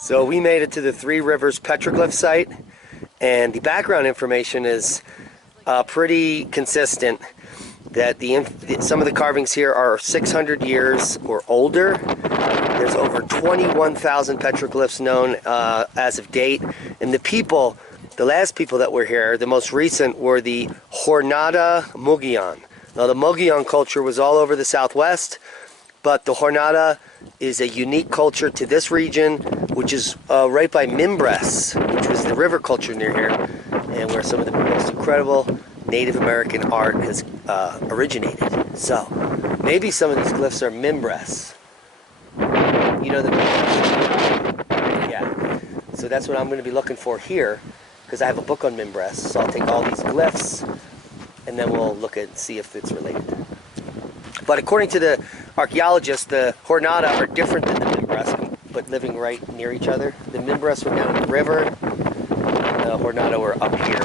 So we made it to the Three Rivers Petroglyph site, and the background information is pretty consistent. That some of the carvings here are 600 years or older. There's over 21,000 petroglyphs known as of date, and the last people that were here, the most recent, were the Jornada Mogollon. Now, the Mogollon culture was all over the Southwest, but the Jornada is a unique culture to this region, which is right by Mimbres, which was the river culture near here, and where some of the most incredible Native American art has originated. So, maybe some of these glyphs are Mimbres. You know the Mimbres? Yeah. So that's what I'm going to be looking for here, because I have a book on Mimbres. So I'll take all these glyphs, and then we'll look at see if it's related. But according to the archaeologists, the Jornada are different than the Mimbres, but living right near each other. The Mimbres were down in the river, and the Jornada were up here.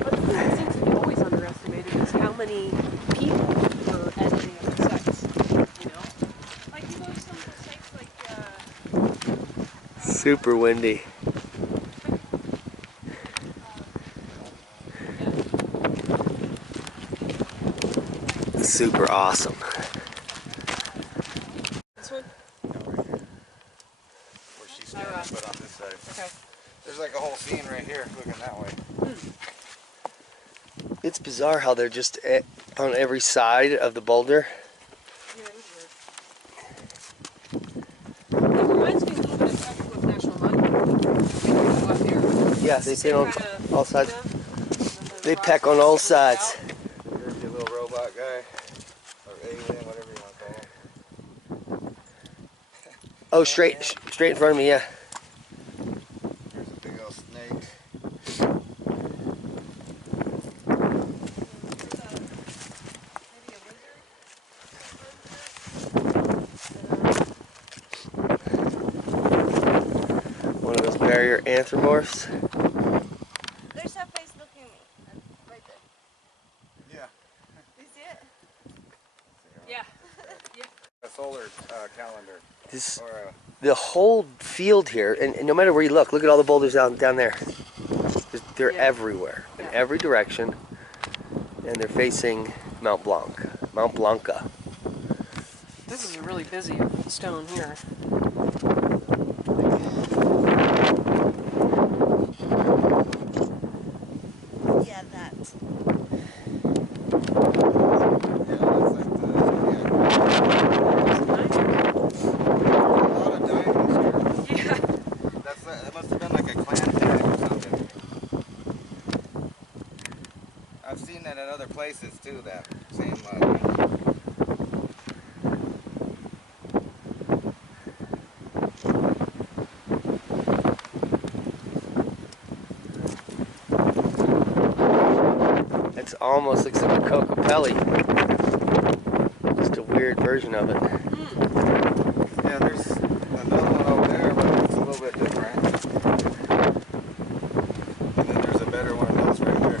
What seems to be always underestimated is how many people were editing at the sites. You know, like you go to some of the sites like. Super windy. Super awesome. This one? No, right here. Where she's standing, but on this side. Okay. There's like a whole scene right here, looking that way. It's bizarre how they're just on every side of the boulder. Yeah, it was weird. It reminds me a little bit of Petroglyph National Monument. Up there. Yeah, they sit on all sides. Kinda, They peck on all sides. There's your little robot guy. Or alien, whatever you want to call him. Oh, straight in front of me, yeah. There's a big old snake. One of those barrier anthropomorphs. There's that face looking at me. Right there. Yeah. You see it? Yeah. A solar calendar. This Or the whole field here, and no matter where you look at all the boulders down there. They're Yeah. everywhere, in every direction, and they're facing Mount Blanca. This is a really busy stone here. Yeah, that. yeah, that's like a lot of diamonds here. Yeah. That must have been like a clan tag or something. I've seen that in other places too, that same It almost looks like a Cocopelli. Just a weird version of it. yeah, there's another one over there, but it's a little bit different. And then there's a better one of those right there.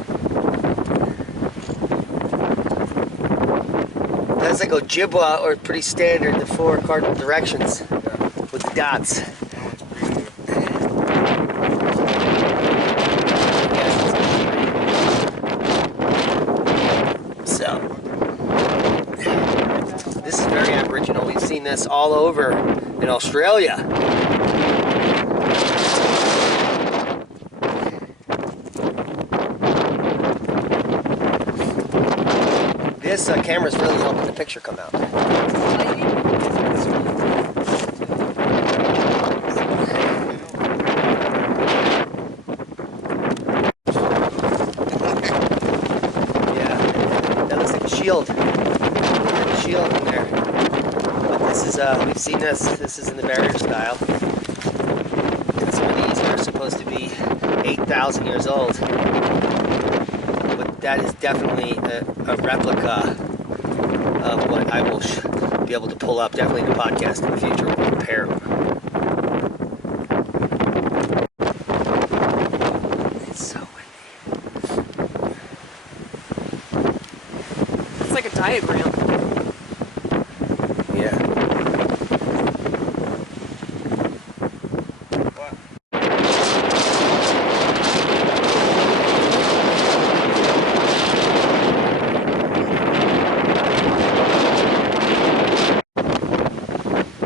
That's like Ojibwa, or pretty standard, the 4 cardinal directions Yeah, with the dots. that one's pretty. So, this is very Aboriginal. We've seen this all over in Australia. This camera's really helping the picture come out. Yeah, that looks like a shield. A shield in there. But this is, we've seen this. This is in the barrier style. And some of these are supposed to be 8,000 years old. But that is definitely a replica of what I will be able to pull up. Definitely in the podcast in the future. We'll compare them. It's so windy. It's like a diagram. Yeah.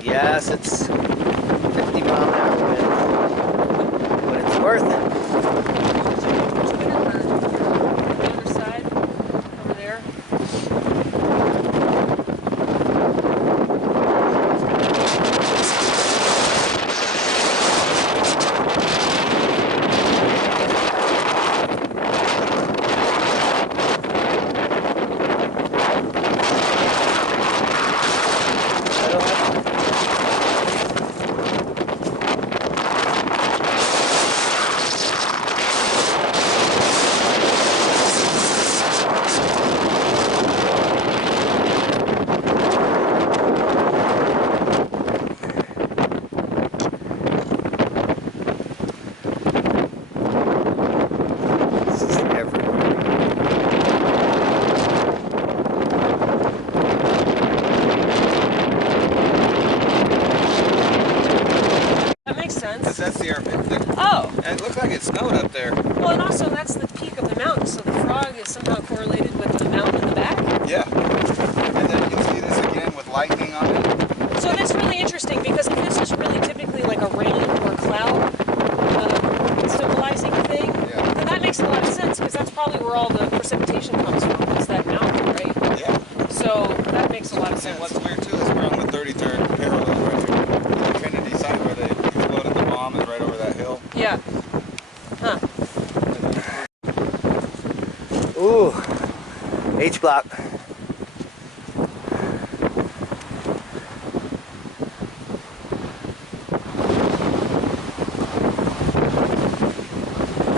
Yes, it's 50-mile-an-hour wind, but it's worth it. The other side, over there. That's the air. Oh. And it looks like it snowed up there. Well, and also that's the peak of the mountain, so the frog is somehow correlated with the mountain in the back. Yeah. And then you'll see this again with lightning on it. So that's really interesting because if this is really typically like a rain or cloud symbolizing thing, then that makes a lot of sense because that's probably where all the precipitation comes from. It's that mountain, right? Yeah. So that makes a lot of And sense. what's weird too is we're on the 33rd parallel right here. The Trinity site where they exploded the bomb is right over that hill. Yeah. Huh. Ooh, H block.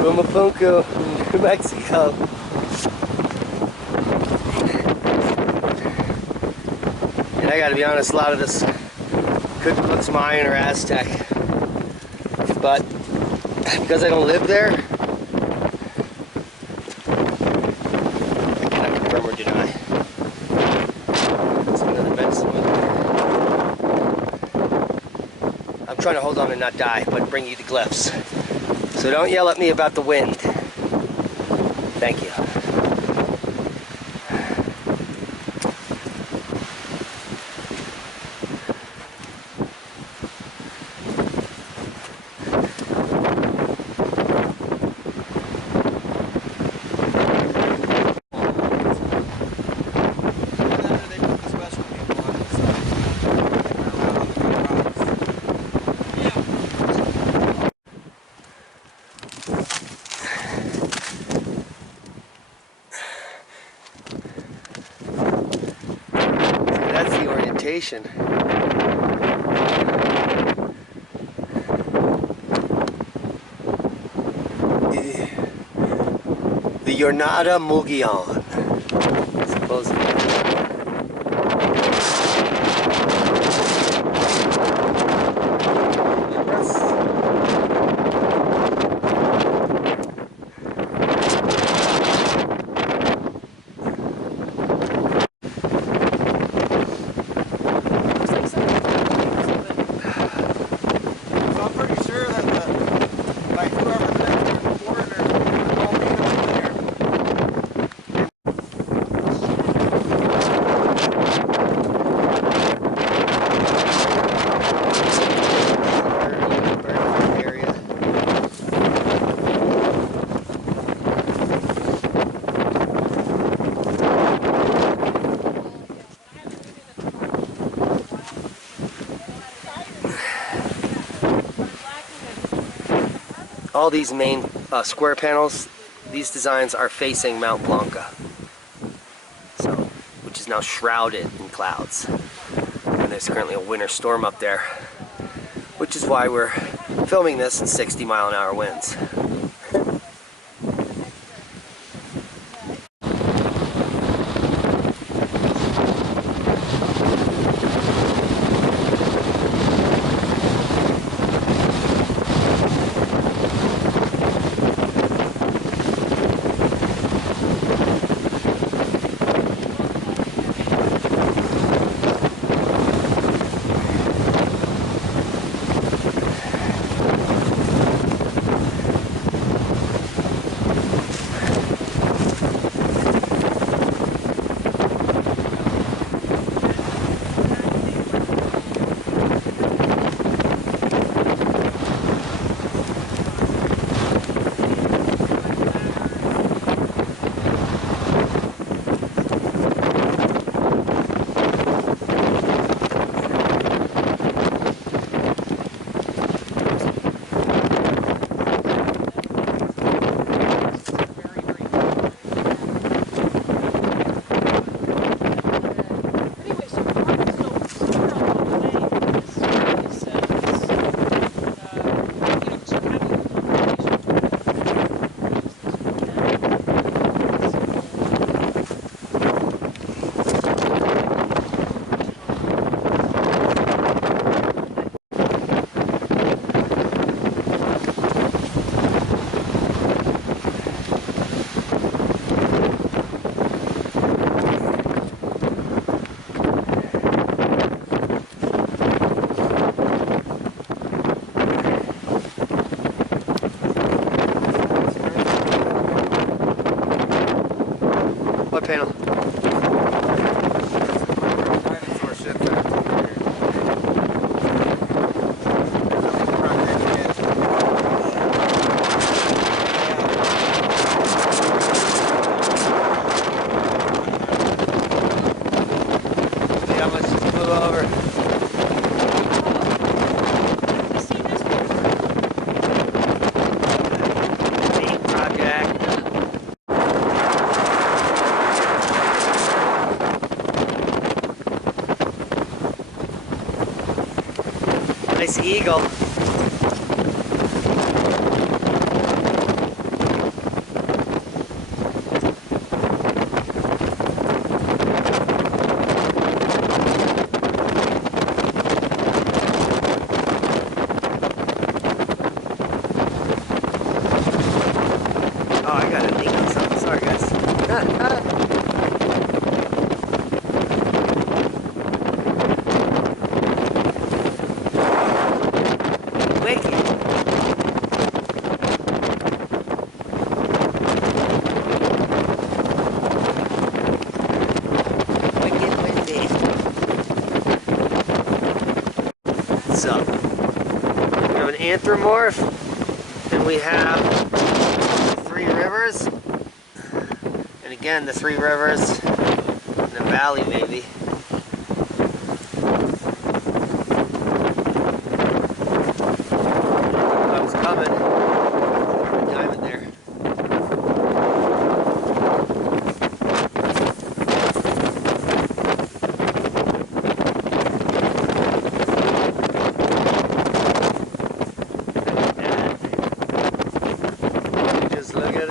Pumapunku, New Mexico. And I gotta be honest, a lot of this could looks Mayan or Aztec, but because I don't live there, I cannot confirm or deny. That's another medicine one. I'm trying to hold on and not die, but bring you the glyphs. So don't yell at me about the wind. Thank you. That's the orientation. The Jornada Mogollon, supposedly. All these main square panels, these designs are facing Mount Blanca, so which is now shrouded in clouds. And there's currently a winter storm up there, which is why we're filming this in 60-mile-an-hour winds. panel. Dinosaur shit back here. See how much flew over. I've seen this before. Neat project. Nice eagle. Oh, I got a leak on something. Sorry, guys. Wicked. Wicked windy. So, we have an anthropomorph, and we have three rivers. And again, the three rivers in the valley, maybe. I was coming. Diamond there. And just look at it.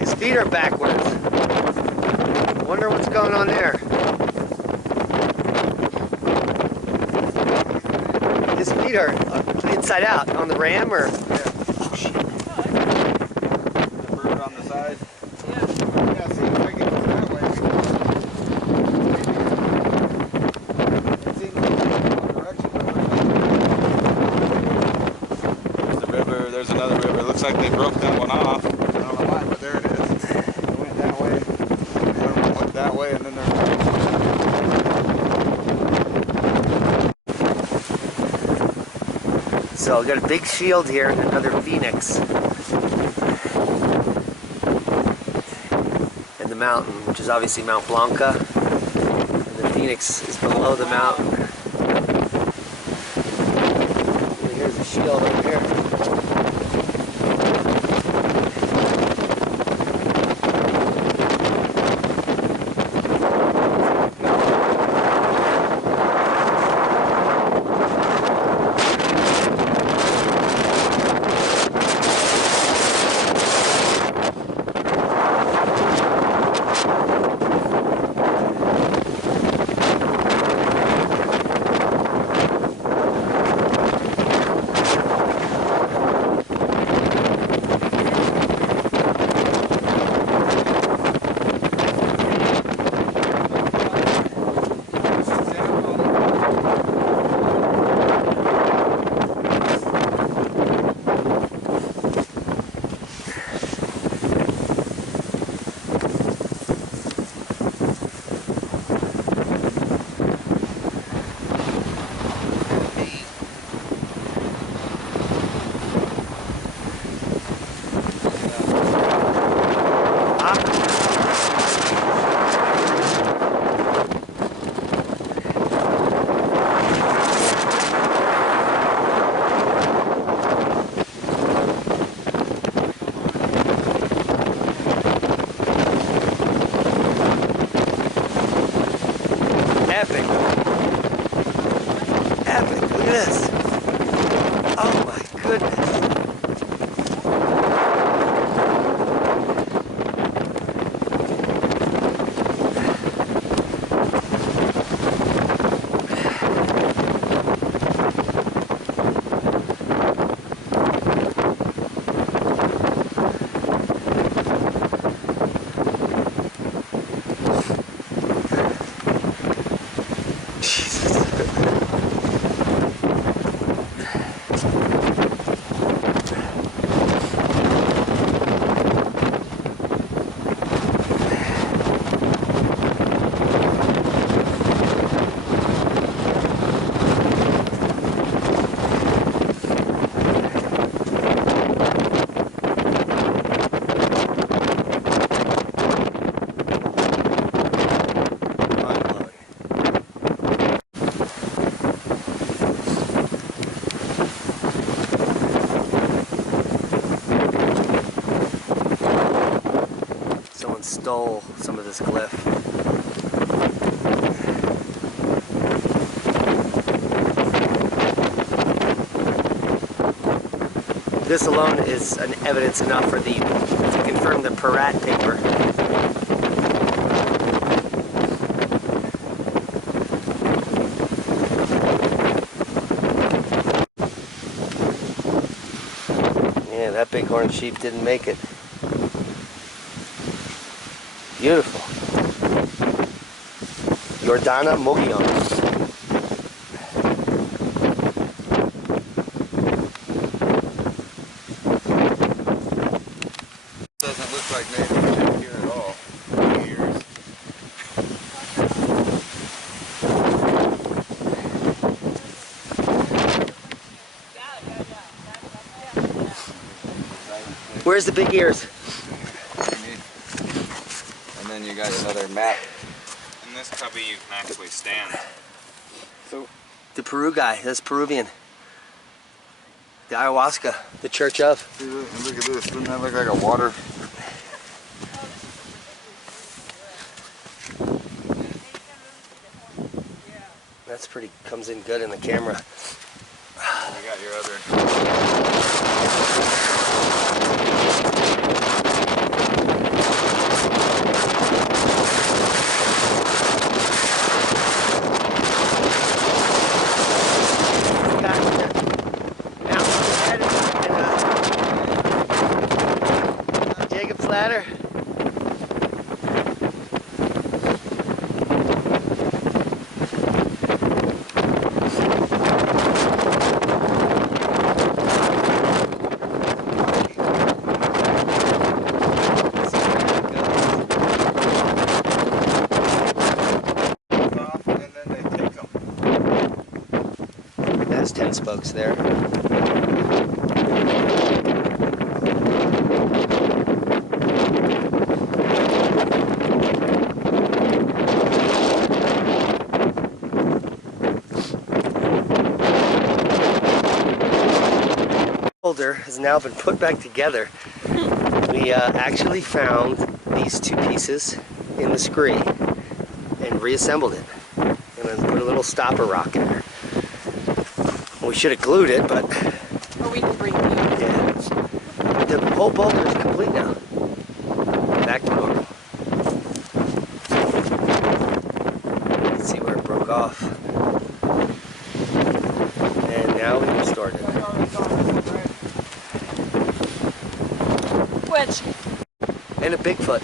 His feet are backwards. I wonder what's going on there. His feet are inside out on the ram, or? Oh shit. The bird on the side. Yeah. Yeah, see if I can go that way. It seems like it's in the wrong direction. There's the river, there's another river. It looks like they broke that one off. I don't know why, but there it is. It went that way. One went that way, and then there's So we got a big shield here and another phoenix. And the mountain, which is obviously Mount Blanca. And the phoenix is below the mountain. And here's a shield over here. Epic. Epic. Look at this. Oh my goodness. stole some of this glyph. This alone is an evidence enough for to confirm the Peratt paper. Yeah, that bighorn sheep didn't make it. Beautiful. Jornada, Mogollon. Doesn't look like native here at all. Years. Where's the big ears? And then you got another map. In this cubby you can actually stand. So The Peru guy, that's Peruvian. The ayahuasca, the church of. look at this. Doesn't that look like a water? That's pretty, comes in good in the camera. You got your other. Jacob's ladder. That's 10 spokes there. Boulder has now been put back together. We actually found these two pieces in the scree and reassembled it. And then put a little stopper rock in there. We should have glued it, but Or we can bring it out. yeah. The whole boulder is complete now. Back to normal. Let's see where it broke off. And now we restored it. Wedge. And a Bigfoot.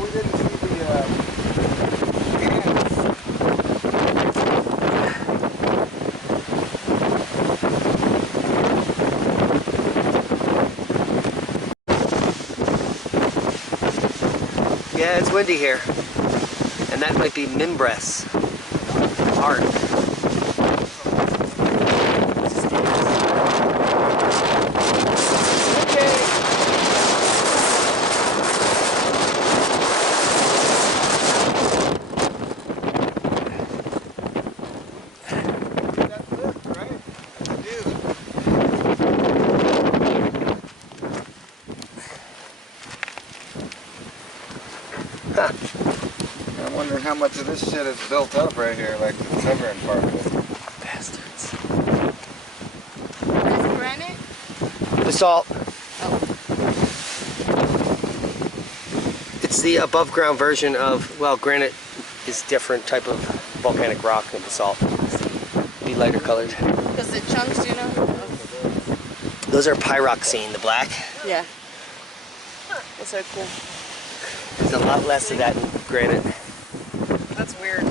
We didn't see the Yeah, it's windy here. And that might be Mimbres art. I'm wondering how much of this shit is built up right here, like the covering part of it. Bastards. That's granite? Basalt. It's the above ground version of, well, granite is different type of volcanic rock than basalt. Be lighter colored. Because the chunks, you know? Those are pyroxene, the black. Yeah. Those are cool. There's a lot less of that in granite. That's weird.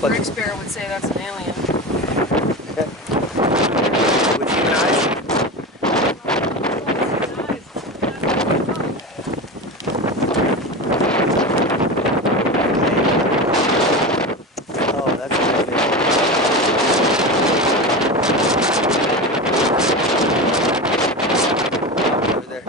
But Rick Sparrow would say that's an alien. with human eyes. Oh, that's good. Over there.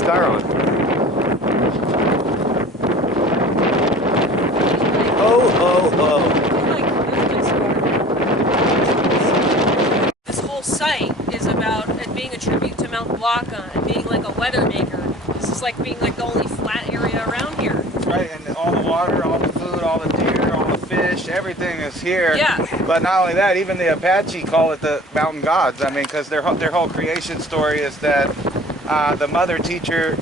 scar on. Ho, ho, ho. This whole site is about it being a tribute to Mount Mogollon and being like a weather maker. This is like being like the only flat area around here. Right, and all the water, all the food, all the deer, all the fish, everything is here. Yeah. But not only that, even the Apache call it the mountain gods. I mean, because their whole creation story is that the mother teacher,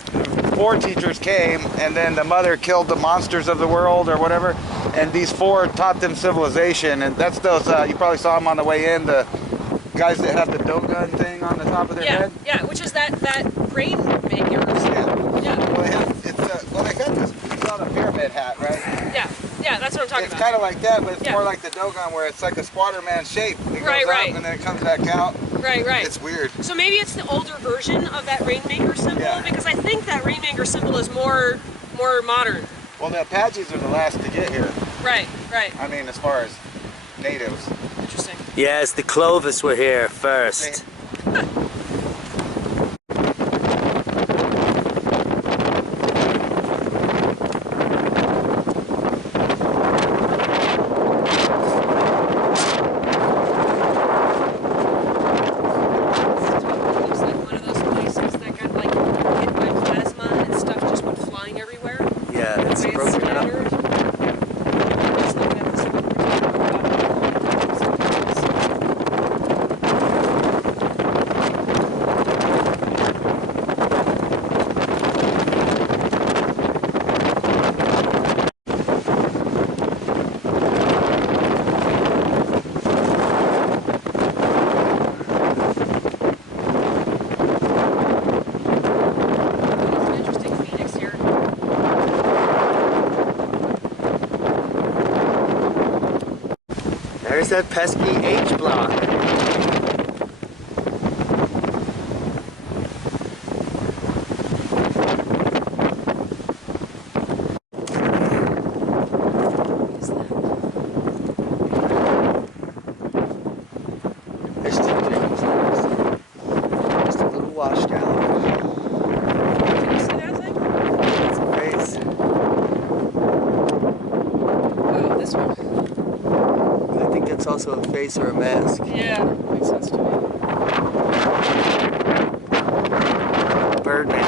4 teachers came, and then the mother killed the monsters of the world or whatever, and these 4 taught them civilization. And that's those, you probably saw them on the way in, the guys that have the dogun thing on the top of their head. Yeah, which is that rainmaker. Yeah. Well, they have, well, they got this, you saw the pyramid hat, right? Yeah, that's what I'm talking It's about. kind of like that, but it's more like the Dogon, where it's like a squatter man shape. It goes up and then it comes back out. Right. It's weird. So maybe it's the older version of that rainmaker symbol, because I think that rainmaker symbol is more modern. Well, the Apaches are the last to get here. Right. I mean, as far as natives. Interesting. Yes, the Clovis were here first. Looks like one of those places that got like hit by plasma and stuff just went flying everywhere. Yeah, it's The way broken up. scattered. Just looking at this one, we're talking There's that pesky H block. There's 2 things. Just a little washed out. Can you see that thing? It's a face. Oh, this one. I think that's also a face or a mask. Yeah, makes sense to me. Birdman.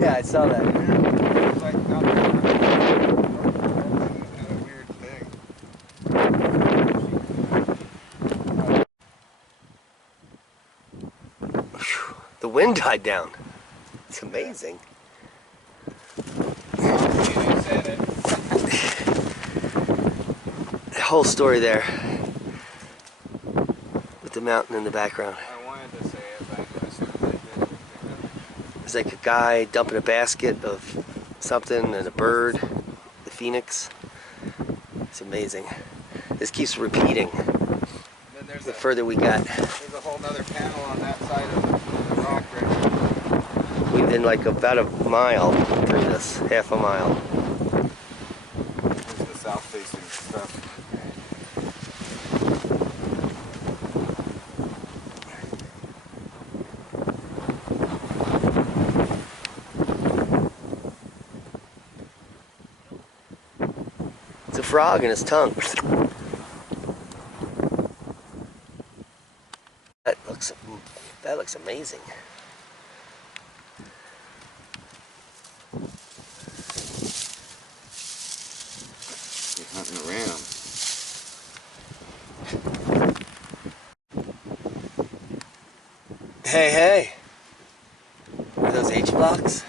Yeah, I saw that. It's like out there. Kind of weird thing. The wind died down. It's amazing. You said it. The whole story there. With the mountain in the background. I wanted to say it, but I just didn't. There's like a guy dumping a basket of something and a bird, the phoenix. It's amazing. This keeps repeating Then there's the further we got. there's a whole other panel on that side of the rock right there. We've been like about a mile through this, half a mile. There's the south facing stuff. It's a frog in his tongue. looks amazing. He's hunting around. Hey, hey. Are those H blocks?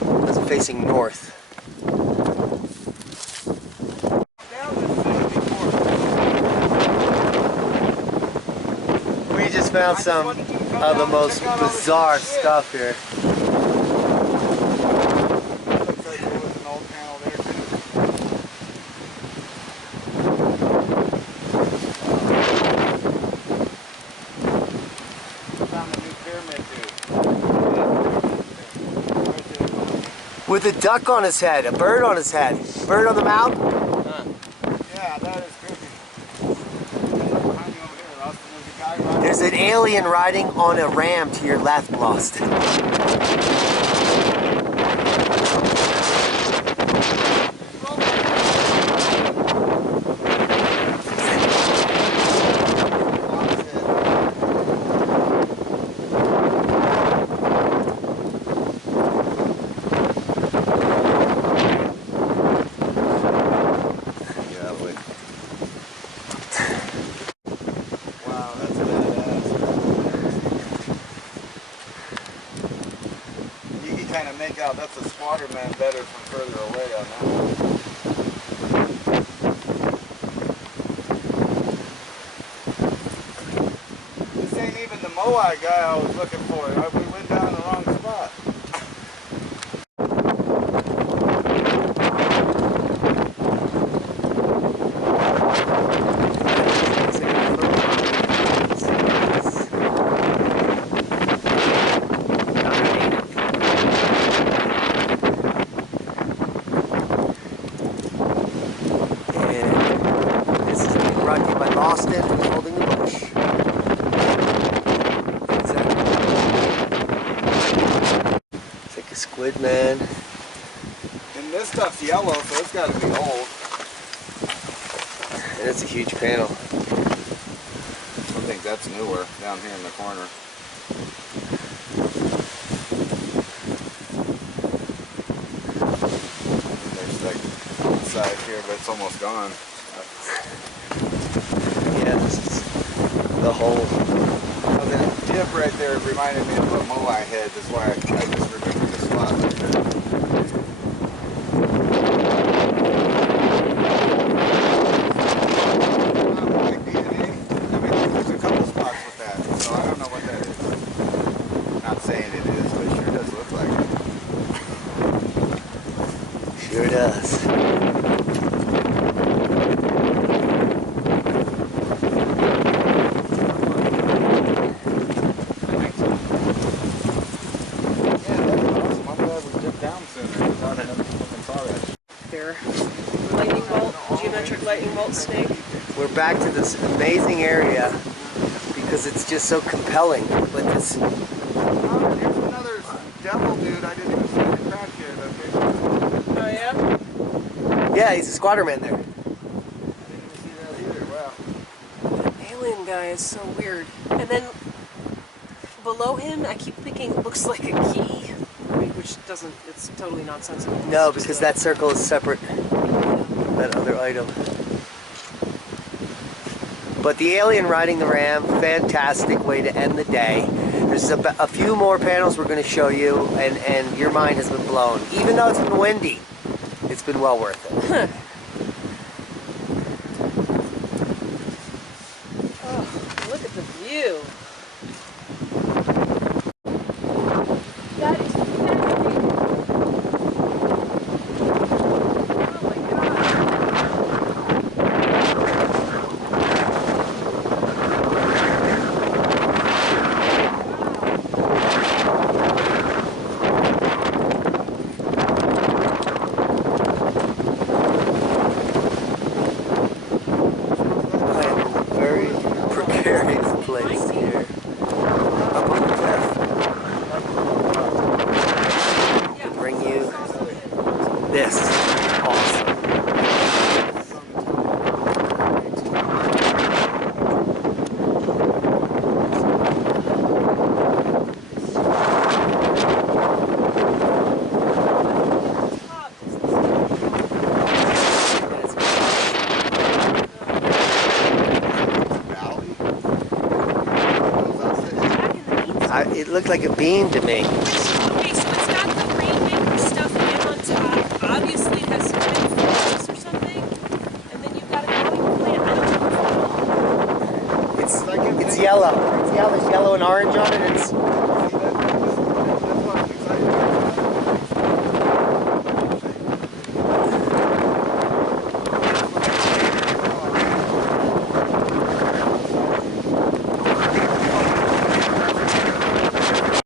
Those are facing north. We just found some of the most bizarre stuff here. Looks like there was an old panel there too. Found a new pyramid too. With a duck on his head, a bird on his head, bird on the mountain. Yeah, that is creepy. Look behind you over here, Austin. There's a guy riding. There's an alien riding on a ram to your left, Lost. Wow, that's badass. You can kind of make out that's a squatter man better from further away on that one. This ain't even the Moai guy I was looking for. We went down the wrong spot. Brought to you by Boston, who's holding the bush. It's like a squid, man. And this stuff's yellow, so it's got to be old. And it's a huge panel. I think that's newer, down here in the corner. There's like one side here, but it's almost gone. Yeah, this is the whole. Oh, that dip right there reminded me of a Moai head. That's why I just remember the spot right there. Like DNA. I mean, there's a couple spots with that, so I don't know what that is. Not saying it is, but it sure does look like it. Sure does. Here. Lightning bolt, geometric lightning bolt snake. We're back to this amazing area because it's just so compelling. But this, Oh, here's another devil dude. I didn't even see the crack here. Oh yeah? yeah, he's a squatter man there. I didn't even see that either. Wow. That alien guy is so weird. And then below him, I keep thinking it looks like a key. I mean, which doesn't, it's totally nonsensical. No, It's just because a- that circle is separate. That other item. But the alien riding the ram, fantastic way to end the day. There's a few more panels we're going to show you, and your mind has been blown. Even though it's been windy, it's been well worth it. Oh, look at the view. That is fascinating. Oh my god. it looked like a beam to me. Okay, so it's got the rainmaker stuff in on top. Obviously it has some influence or something. And then you've got a growing plant. I don't know. It's yellow. It's yellow. There's yellow and orange on it. It's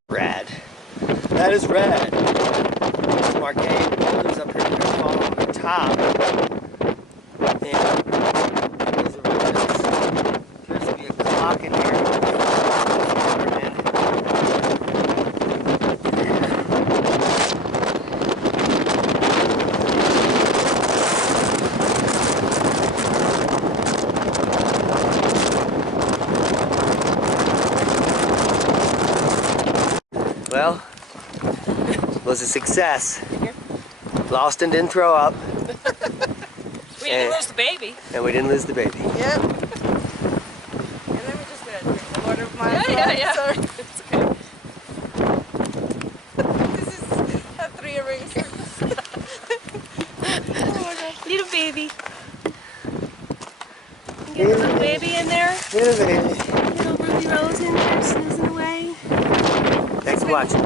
rad. That is rad. Some arcane boulders up here that are falling on the top. And there's a appears to be a clock in here. Well, it was a success. Lost and didn't throw up. We didn't lose the baby. And we didn't lose the baby. Yep. And let me just drink the water of my Yeah. Sorry. It's okay. This is a 3 rings. Little baby. Get a little baby in there. Little baby. Little Ruby Rose in there snoozing away. Thanks for watching.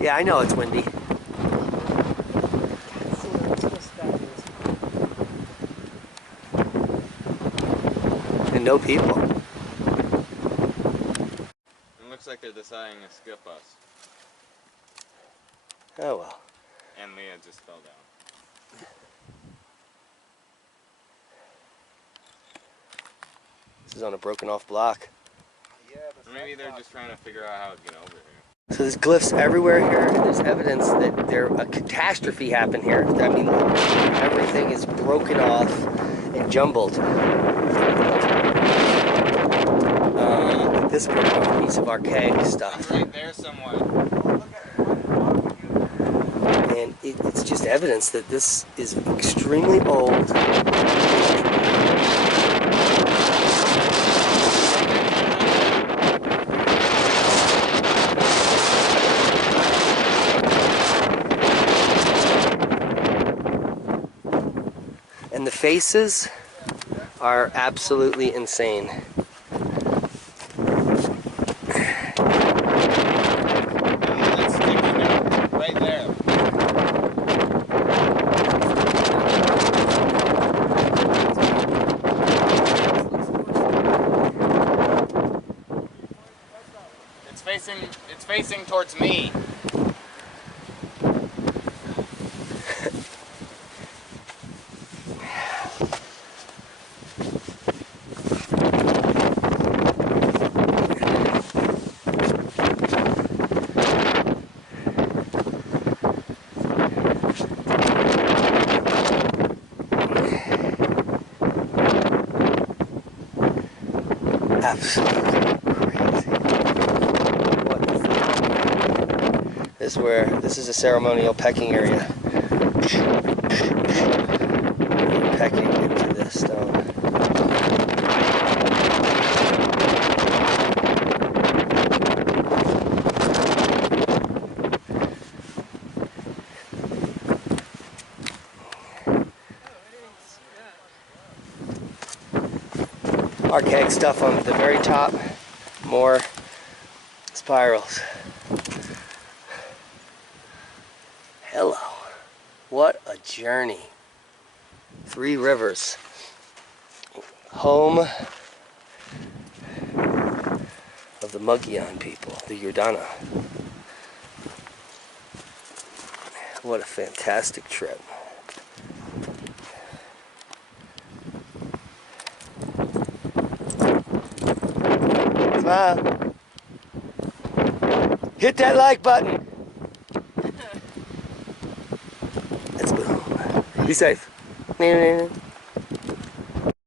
Yeah, I know it's windy. And no people. It looks like they're deciding to skip us. Oh well. And Leah just fell down. This is on a broken off block. Or maybe they're just trying to figure out how to get over here. So there's glyphs everywhere here, and there's evidence that a catastrophe happened here. I mean, everything is broken off and jumbled. This broken off piece of archaic stuff. Right there somewhere. And it's just evidence that this is extremely old. And the faces are absolutely insane. That's sticking out right there. It's facing towards me. Absolutely crazy. What is that? This is a ceremonial pecking area. Pecking into this stone. Archaic stuff on the very top, more spirals. Hello, what a journey. 3 rivers, home of the Mogollon people, the Jornada. What a fantastic trip. Hit that like button. Let's go. Be safe.